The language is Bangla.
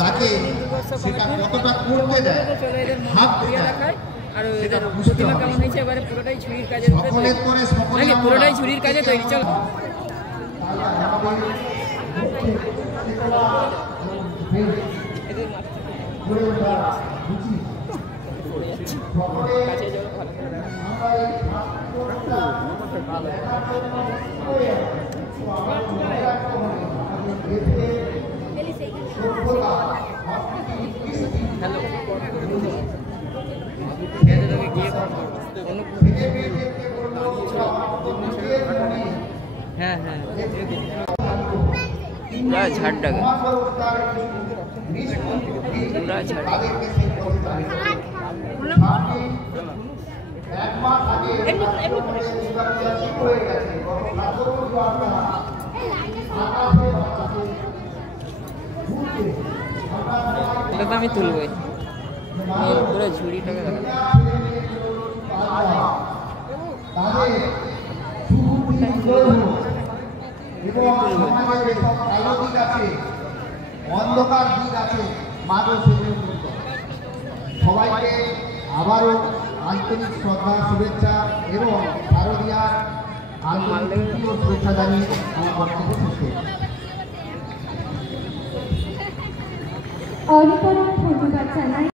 তাকে সেটা কতটা করতে দেয় আর এদের প্রতিমা কেমন হয়েছে এবারে পুরোটাই ঝুড়ির কাজের উপরে নাকি পুরোটাই ঝুড়ির কাজে তৈরি। চলো কাছে যাও ভালো হ্যালো হ্যাঁ হ্যাঁ पूरा झाड़ डगा पूरा झाड़ এটা তো আমি তুলবই পুরো ঝুড়িটাকে অন্ধকার দিক আছে সবাইকে আবারও আন্তরিক শ্রদ্ধা শুভেচ্ছা এবং শারদীয়ার আন্তরিক শুভেচ্ছা জানিয়ে আমার বক্তব্য শেষ করছি।